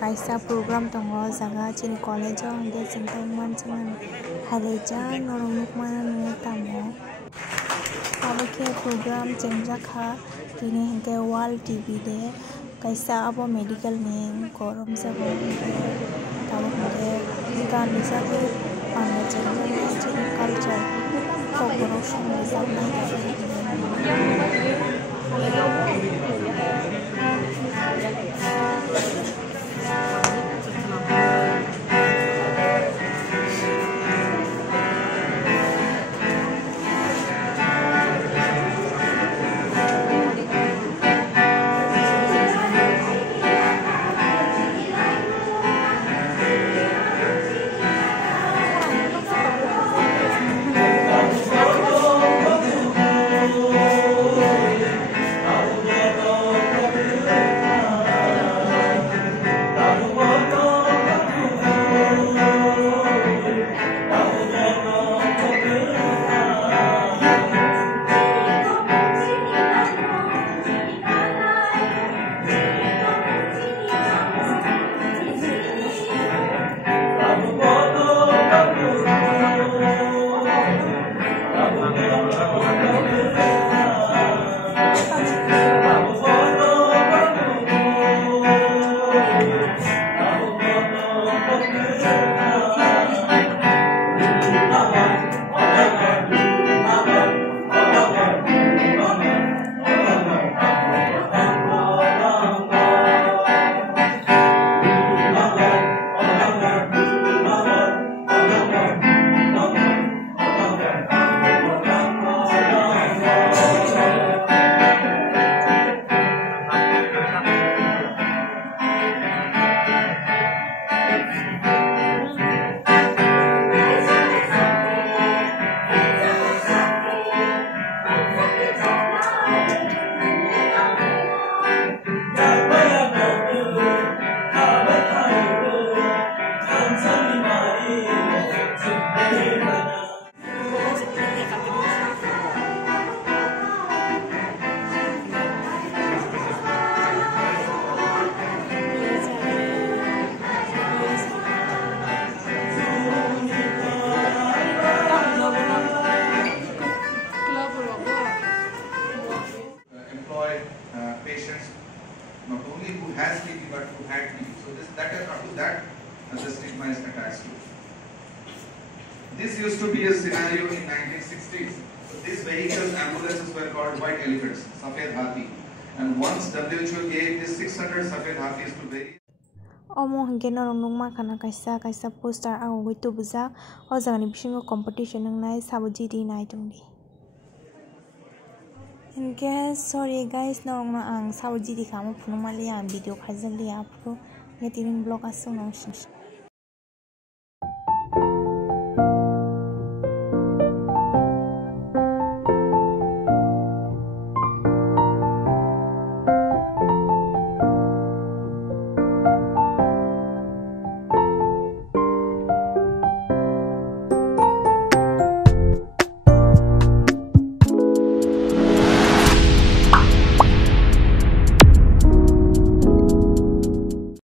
kaisa program tongo jaga chini college hingke chingtai manchang halejak norong nukmano nungo tamo abo ke program chengjaka kini hingke wall tv de kaisa abo medical ni korom jago hingke tamo hingke gan bijak pangna chengjak chini culture kokoro songjak patients not only who has TB but who had TB. So that is up to that the stigma is attached to. This used to be a scenario in 1960s. So these vehicles, ambulances were called white elephants, Safed Hathi. And once WHO gave this 600 Safed Hathis to very omo hingke norong nungma khana kaisa poster agogoi tubujak o jagani bisingo competition nangnai sabuji di nai tongdi. Hingke sorry guys norongno ang sabuji di kamo phunukmali ang video khajakli apro ngetining blog asung nong